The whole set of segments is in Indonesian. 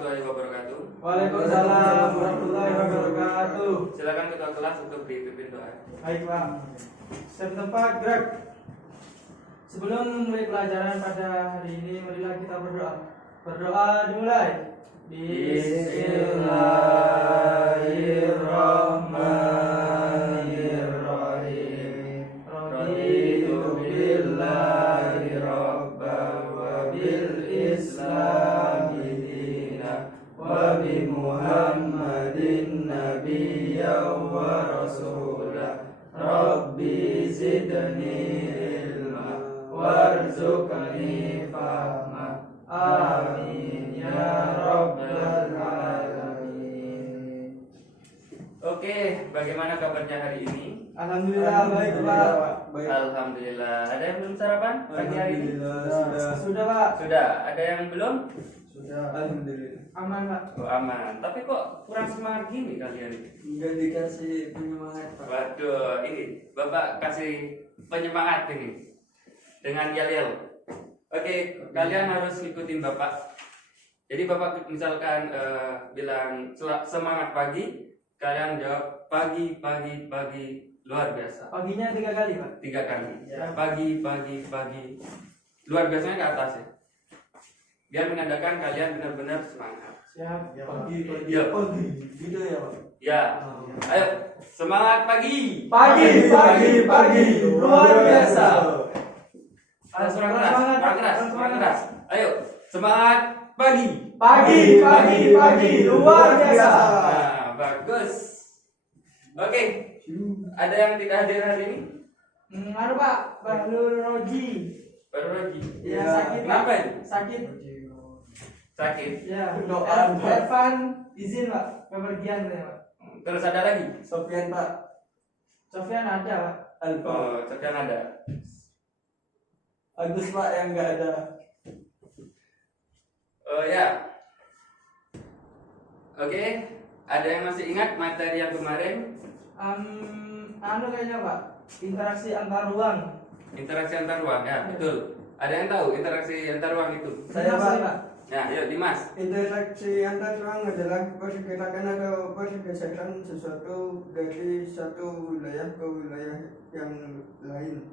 warahmatullahi wabarakatuh. Waalaikumsalam warahmatullahi wabarakatuh. Silakan ketua kelas untuk dipimpin doa. Baik Pak. Siap tempat gerak. Sebelum mulai pelajaran pada hari ini, marilah kita berdoa. Berdoa dimulai. Bismillahirrahmanirrahim. Raditu billahi rabban wa bil islami dinan wa bi Muhammadin nabiyyan wa rasulah. Rabbi zidni ilma warzuqni fahma. Amin ya rabbal alamin. Oke, bagaimana kabarnya hari ini? Alhamdulillah baik Pak. Alhamdulillah. Ada yang belum sarapan pagi hari ini? Sudah Pak. Sudah. Ada yang belum? Sudah. Alhamdulillah. Aman Pak. Oh, aman. Tapi kok kurang semangat gini kalian ini? Enggak dikasih penyemangat Pak. Waduh, ini Bapak kasih penyemangat ini dengan yel-yel. Oke, kalian harus ikutin Bapak. Jadi Bapak misalkan bilang semangat pagi, kalian jawab pagi luar biasa. Paginya 3 kali Pak. 3 kali. Ya. Pagi. Luar biasanya ke atas ya. Biar menandakan kalian benar-benar semangat. Siap. Pagi. Gitu ya Pak. Ya. Ayo, semangat pagi. Pagi. Luar biasa. Kurang keras. Ayo, semangat pagi. Pagi. Luar biasa. Nah, bagus. Oke. Ada yang tidak hadir hari ini? Ada Pak, Bahlul Roji. Baru lagi. Ya, sakit. Kenapa ini? Sakit. Sakit. Ya. Doa. Evan izin Pak, kepergian ya Pak. Terus ada lagi? Sofian Pak. Sofian ada Pak. Alfa. Oh, sedang ada. Agus Pak yang nggak ada. Oh ya. Oke. Ada yang masih ingat materi yang kemarin? Kayaknya Pak, interaksi antar ruang. Interaksi antar ruang, ya betul. Ada yang tahu interaksi antar ruang itu? Saya, Dimas, Pak. Nah, yuk Dimas. Interaksi antar ruang adalah pergerakan atau pergeseran sesuatu dari satu wilayah ke wilayah yang lain,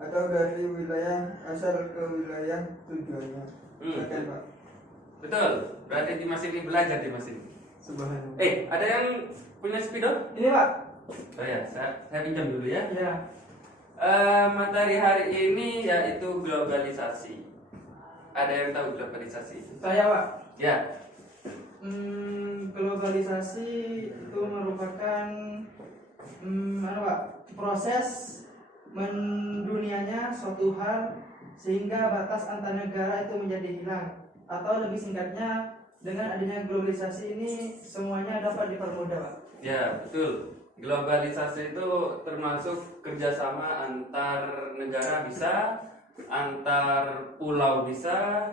atau dari wilayah asal ke wilayah tujuannya. Silakan Pak. Betul. Berarti Dimas ini belajar Dimas ini. Subhanallah. Ada yang punya spidol? Ini Pak. Oh ya, saya pinjam dulu ya. Ya. Materi hari ini yaitu globalisasi. Ada yang tahu globalisasi? Saya Pak. Ya. Globalisasi itu merupakan Pak, proses mendunianya suatu hal sehingga batas antar negara itu menjadi hilang, atau lebih singkatnya, dengan adanya globalisasi ini semuanya dapat dipermudah Pak. Ya, betul. Globalisasi itu termasuk kerjasama antar negara bisa, antar pulau bisa.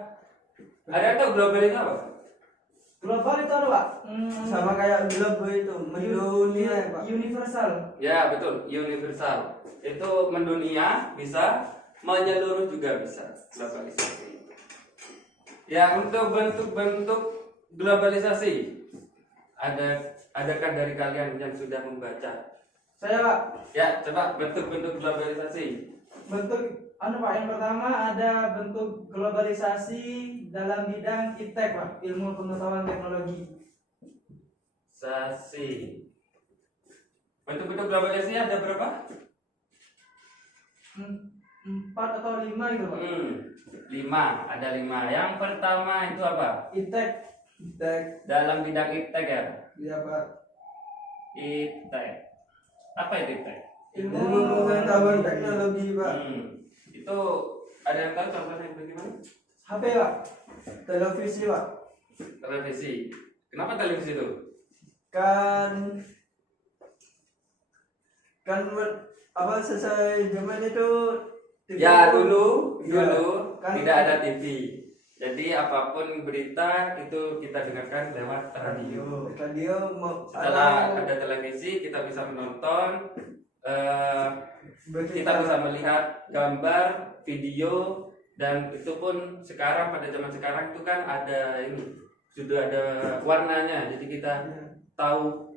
Ada yang tahu global itu apa? Global itu apa Pak? Sama kayak globe itu, mendunia ya Pak. Universal. Ya, betul. Universal. Itu mendunia bisa, menyeluruh juga bisa. Globalisasi. Ya, untuk bentuk-bentuk globalisasi, adakah dari kalian yang sudah membaca? Saya Pak. Ya, coba bentuk-bentuk globalisasi. Bentuk Pak, yang pertama ada bentuk globalisasi dalam bidang IPTEK Pak, ilmu pengetahuan teknologi. Sasi. Bentuk-bentuk globalisasi ada berapa? 4 atau 5 itu Pak. 5, ada 5. Yang pertama itu apa? IPTEK. Dalam bidang iptek ya? Iya Pak. Iptek. Apa itu iptek? Ilmu pengetahuan teknologi Pak. Itu ada yang tahu contohnya bagaimana? HP Pak. Televisi Pak. Televisi. Kenapa televisi itu? Kan sesuai zaman itu TV Ya dulu kan tidak ada TV. Jadi apapun berita itu kita dengarkan lewat radio. Setelah ada televisi kita bisa menonton, kita bisa melihat gambar, video, dan itu pun sekarang pada zaman sekarang itu kan ada ini sudah ada warnanya, jadi kita Ya. tahu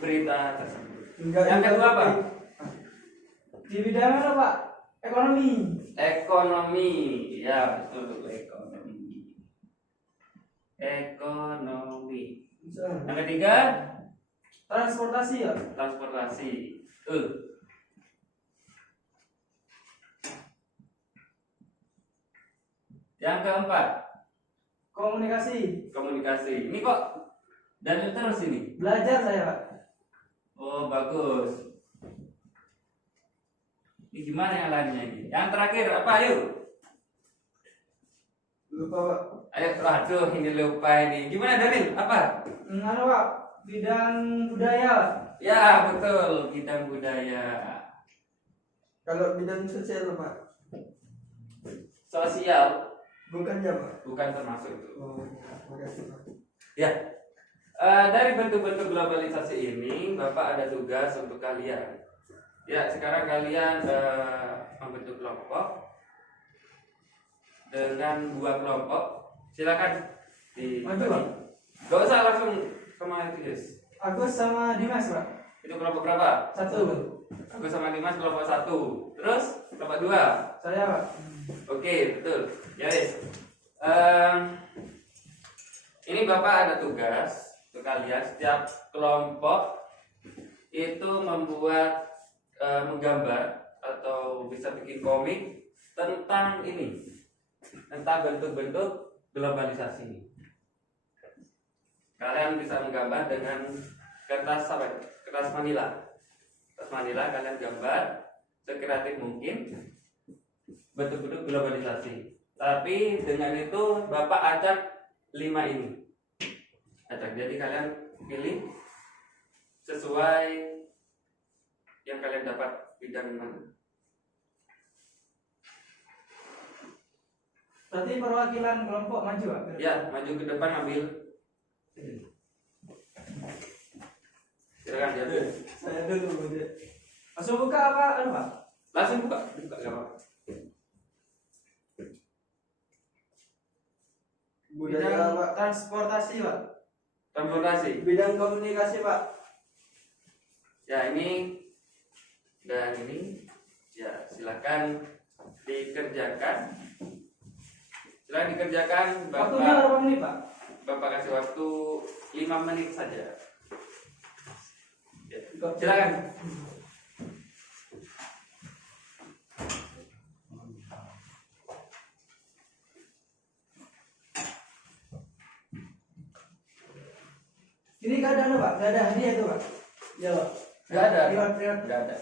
berita tersebut. Enggak, Yang kedua apa? Di bidang apa Pak? Ekonomi. Ekonomi, ya betul, ekonomi. Ekonomi. Bisa. Yang ketiga, Transportasi ya. transportasi. Yang keempat, Komunikasi. komunikasi. Ini kok Daniel terus ini. Belajar saya Pak. Oh bagus. Ini gimana yang lainnya ini? Yang terakhir apa? Ayo. Lupa Pak. Ayo, aduh ini lupa ini. Gimana Daniel? Apa? Anu Pak, bidang budaya. Ya betul, bidang budaya. Kalau bidang sosial Pak, Sosial bukan ya Pak? bukan termasuk itu. Oh, makasih Pak. Ya, dari bentuk-bentuk globalisasi ini, Bapak ada tugas untuk kalian. Ya, sekarang kalian membentuk kelompok dengan 2 kelompok. Silakan Maju, Pak. Gak usah langsung sama itu, Yes. Agus sama Dimas Pak. Itu kelompok berapa? 1. Aku sama Dimas kelompok 1. Terus kelompok 2. Saya Pak. Oke, betul. Ya, Yes. Ini Bapak ada tugas untuk kalian. Setiap kelompok itu membuat menggambar atau bisa bikin komik tentang ini, tentang bentuk-bentuk globalisasi. Kalian bisa menggambar dengan kertas apa? Kertas Manila. Kertas Manila kalian gambar sekreatif mungkin bentuk-bentuk globalisasi. Tapi dengan itu Bapak acak 5 ini. Acak. Jadi kalian pilih sesuai yang kalian dapat bidang mana. Berarti perwakilan kelompok maju Pak. Ya, maju ke depan ambil. Silakan jadi. Saya dulu Budi. Langsung buka apa anu Pak? Langsung buka gak apa. Budaya Bidang Pak. transportasi Pak. Transportasi. Bidang komunikasi Pak. Ya ini dan ini. Ya silakan dikerjakan. Silakan dikerjakan. Waktunya berapa menit Pak? Bapak kasih waktu 5 menit saja. Ya, silakan. Ini gak ada anu Pak, gak ada hadiah itu Pak. Ya Pak. Gak ada. Reward. Gak ada.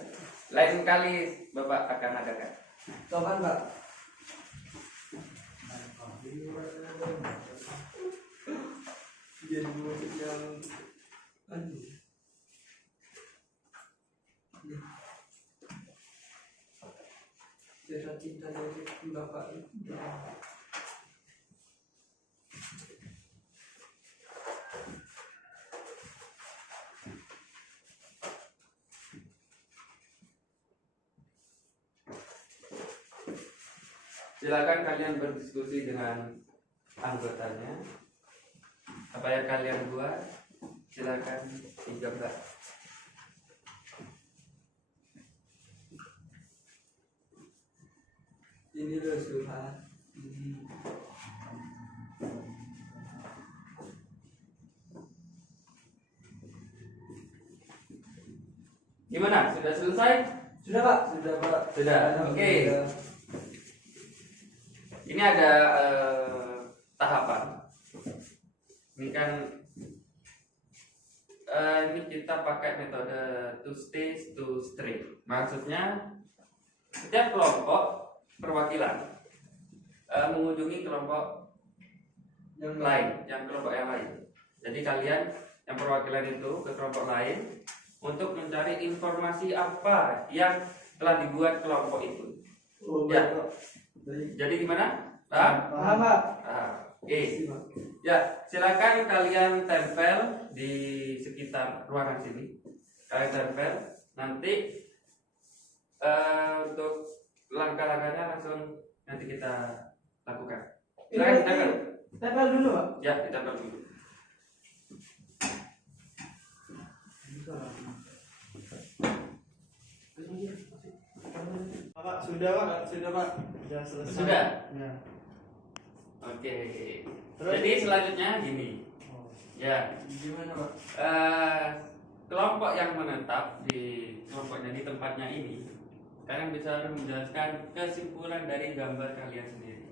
Lain kali Bapak akan adakan. Kapan Pak? Jadi musik yang aduh. Cerita cinta dari Bapak itu. Silakan kalian berdiskusi dengan anggotanya. Apa yang kalian buat, silakan digambar. Ini loh Tuhan. Gimana? Sudah selesai? Sudah Pak. Sudah Pak. Sudah. Oke. Ini ada tahapan. Ini kan ini kita pakai metode to stage to stream. Maksudnya setiap kelompok perwakilan mengunjungi kelompok Yang lain, yang kelompok yang lain. Jadi kalian yang perwakilan itu ke kelompok lain untuk mencari informasi apa yang telah dibuat kelompok itu. Oh, Ya. Pak. Baik. Jadi gimana? Paham? Paham Pak. Oke. Pak. Ya, silakan kalian tempel di sekitar ruangan sini. Kalian tempel. Nanti untuk langkah-langkahnya langsung nanti kita lakukan. Ini Silakan berarti tempel. Tempel dulu, Pak. Ya, kita dulu. Pak, sudah Pak, sudah Pak. Sudah selesai. Sudah? Ya. Oke. Terus? Jadi selanjutnya gini. Ya, Gimana Pak? kelompok yang menetap di kelompoknya di tempatnya ini, kalian bisa menjelaskan kesimpulan dari gambar kalian sendiri.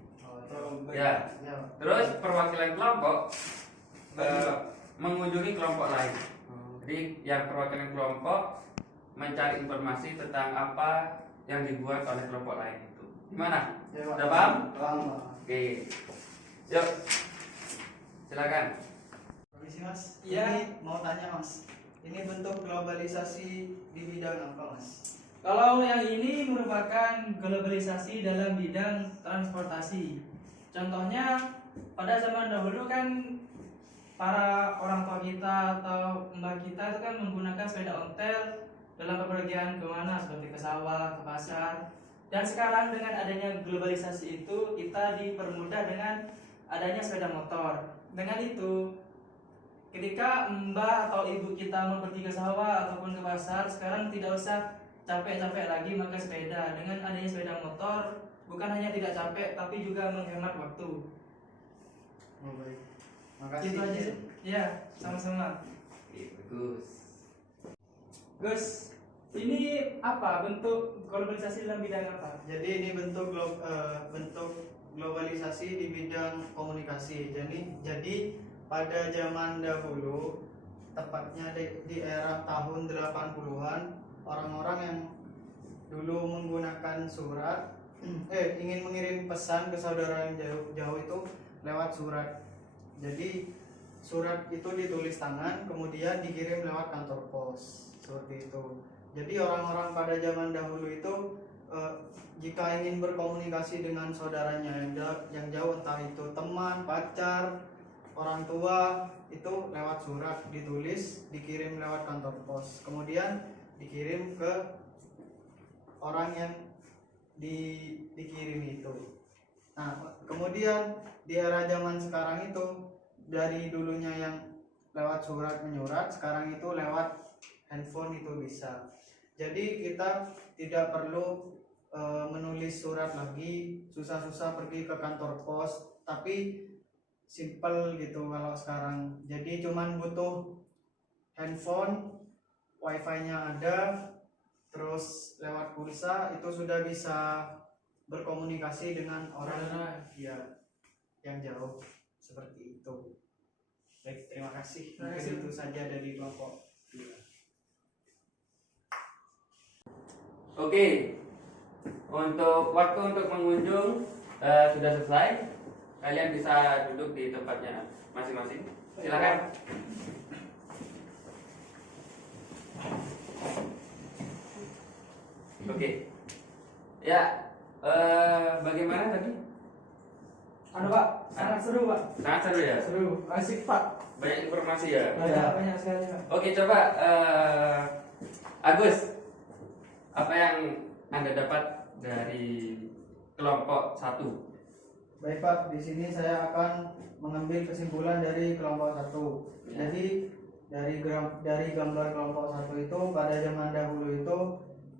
Ya. Terus perwakilan kelompok mengunjungi kelompok lain. Jadi yang perwakilan kelompok mencari informasi tentang apa yang dibuat oleh kelompok lain itu. Gimana? Ya, Pak. Sudah paham? Paham Pak. Oke. Yuk. Silakan. Permisi Mas. Iya. Ini mau tanya Mas. Ini bentuk globalisasi di bidang apa Mas? Kalau yang ini merupakan globalisasi dalam bidang transportasi. Contohnya pada zaman dahulu kan para orang tua kita atau mbak kita itu kan menggunakan sepeda ontel dalam bepergian kemana seperti ke sawah, ke pasar. Dan sekarang dengan adanya globalisasi itu kita dipermudah dengan adanya sepeda motor. Dengan itu ketika mbak atau ibu kita mau pergi ke sawah ataupun ke pasar, sekarang tidak usah capek-capek lagi pakai sepeda. Dengan adanya sepeda motor, bukan hanya tidak capek, tapi juga menghemat waktu. Oh, baik. Makasih. Itu aja. Ya, sama-sama. Oke, bagus. Gus, ini apa bentuk globalisasi dalam bidang apa? Jadi ini bentuk globalisasi di bidang komunikasi. Jadi pada zaman dahulu, tepatnya di era tahun 80-an, orang-orang yang dulu menggunakan surat ingin mengirim pesan ke saudara yang jauh itu lewat surat. Jadi surat itu ditulis tangan kemudian dikirim lewat kantor pos, seperti itu. Jadi orang-orang pada zaman dahulu itu jika ingin berkomunikasi dengan saudaranya yang jauh, entah itu teman, pacar, orang tua, itu lewat surat ditulis dikirim lewat kantor pos, kemudian dikirim ke orang yang dikirim itu. Nah, kemudian di era zaman sekarang itu, dari dulunya yang lewat surat menyurat, sekarang itu lewat handphone itu bisa. Jadi kita tidak perlu menulis surat lagi, susah-susah pergi ke kantor pos, tapi simple gitu kalau sekarang. Jadi cuman butuh handphone, wifi-nya ada, terus lewat pulsa itu sudah bisa berkomunikasi dengan orang ya yang jauh, seperti itu. Baik, terima kasih. Mungkin itu saja dari kelompok. Oke. Untuk waktu untuk mengunjung sudah selesai. Kalian bisa duduk di tempatnya masing-masing. Silakan. Oke. Ya, bagaimana tadi? Anu Pak, sangat seru Pak. Sangat seru ya. Seru, asik Pak. Banyak informasi ya. Banyak sekali Pak. Oke, coba Agus, apa yang Anda dapat dari kelompok 1? Baik Pak, di sini saya akan mengambil kesimpulan dari kelompok 1. Jadi dari gambar kelompok 1 itu, pada zaman dahulu itu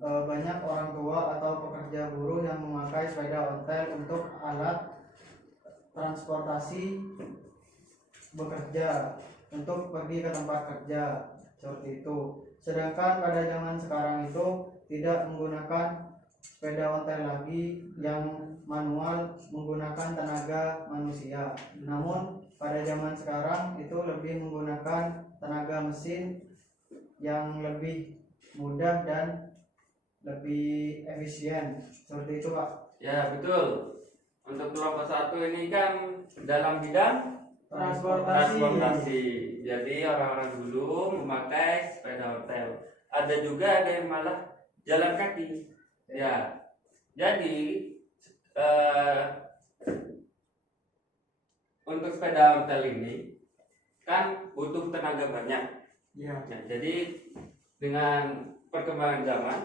banyak orang tua atau pekerja buruh yang memakai sepeda ontel untuk alat transportasi bekerja, untuk pergi ke tempat kerja, seperti itu. Sedangkan pada zaman sekarang itu tidak menggunakan sepeda ontel lagi yang manual, menggunakan tenaga manusia. Namun pada zaman sekarang itu lebih menggunakan tenaga mesin yang lebih mudah dan lebih efisien, seperti itu Pak. Ya, betul. Untuk kelompok 1 ini kan dalam bidang transportasi. Jadi orang-orang dulu memakai sepeda ontel. Ada juga ada yang malah jalan kaki. Ya. Jadi untuk sepeda ontel ini kan butuh tenaga banyak. Iya. Nah, jadi dengan perkembangan zaman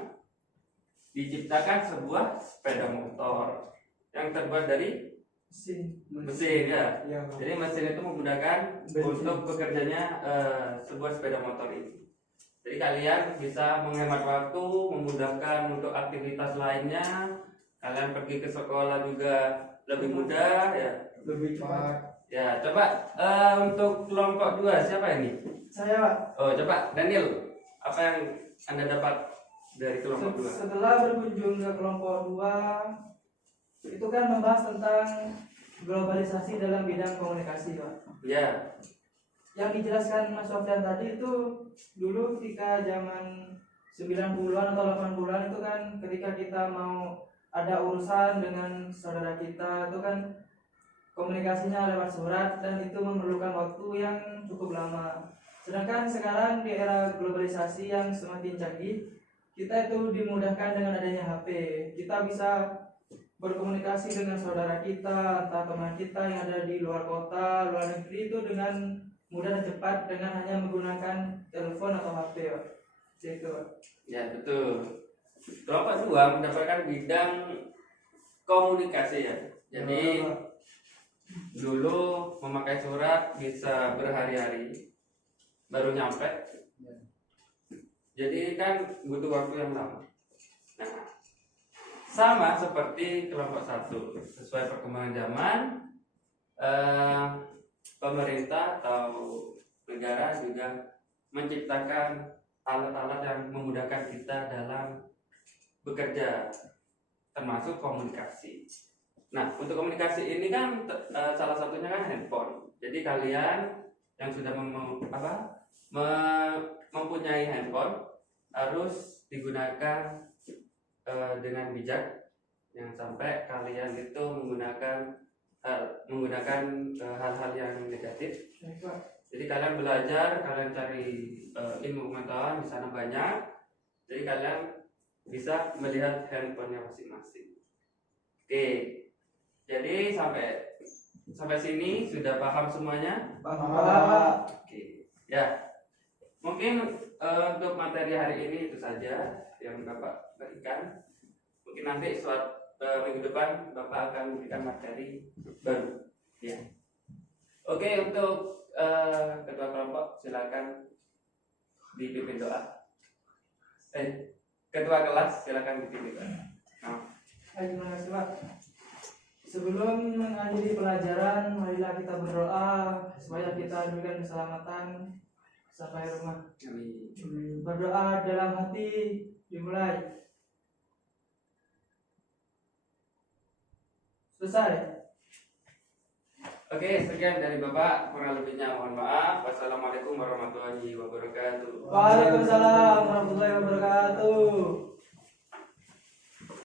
diciptakan sebuah sepeda motor yang terbuat dari Mesin ya. Ya. Jadi mesin itu menggunakan Bensin. untuk bekerjanya sebuah sepeda motor ini. Jadi kalian bisa menghemat waktu, memudahkan untuk aktivitas lainnya. Kalian pergi ke sekolah juga lebih mudah ya. Lebih cepat. Ya, coba untuk kelompok 2 siapa ini? Saya Pak. Oh, coba Daniel, apa yang Anda dapat dari kelompok 2? Setelah berkunjung ke kelompok 2, itu kan membahas tentang globalisasi dalam bidang komunikasi, Pak. Ya, Yang dijelaskan Mas Sofyan tadi itu dulu ketika zaman 90-an atau 80-an itu kan ketika kita mau ada urusan dengan saudara kita itu kan komunikasinya lewat surat dan itu memerlukan waktu yang cukup lama. Sedangkan sekarang di era globalisasi yang semakin canggih, kita itu dimudahkan dengan adanya HP. Kita bisa berkomunikasi dengan saudara kita, entah teman kita yang ada di luar kota, luar negeri itu dengan mudah dan cepat dengan hanya menggunakan telepon atau HP. Pak. Itu. Pak. ya betul. Kelompok 2 mendapatkan bidang komunikasi ya. Jadi dulu memakai surat bisa berhari-hari baru nyampe. Jadi kan butuh waktu yang lama. Nah, sama seperti kelompok 1, sesuai perkembangan zaman, pemerintah atau negara juga menciptakan alat-alat yang memudahkan kita dalam bekerja, termasuk komunikasi. Nah, untuk komunikasi ini kan salah satunya kan handphone. Jadi kalian yang sudah mempunyai handphone harus digunakan dengan bijak, yang sampai kalian itu menggunakan hal-hal yang negatif. Jadi kalian belajar, kalian cari ilmu pengetahuan di sana banyak. Jadi kalian bisa melihat handphonenya masing-masing. Oke, jadi sampai sini sudah paham semuanya? Paham. Oke, ya. Mungkin untuk materi hari ini itu saja yang Bapak berikan. Mungkin nanti minggu depan Bapak akan memberikan materi baru. Ya. Oke, untuk ketua kelompok silakan dipimpin doa. Ketua kelas silakan dipimpin doa. Nah. Terima kasih Pak. Sebelum mengakhiri pelajaran, marilah kita berdoa supaya kita diberikan keselamatan sampai rumah. Amin. Berdoa dalam hati dimulai. Selesai. Oke, sekian dari Bapak. Kurang lebihnya mohon maaf. Wassalamualaikum warahmatullahi wabarakatuh. Waalaikumsalam warahmatullahi wabarakatuh.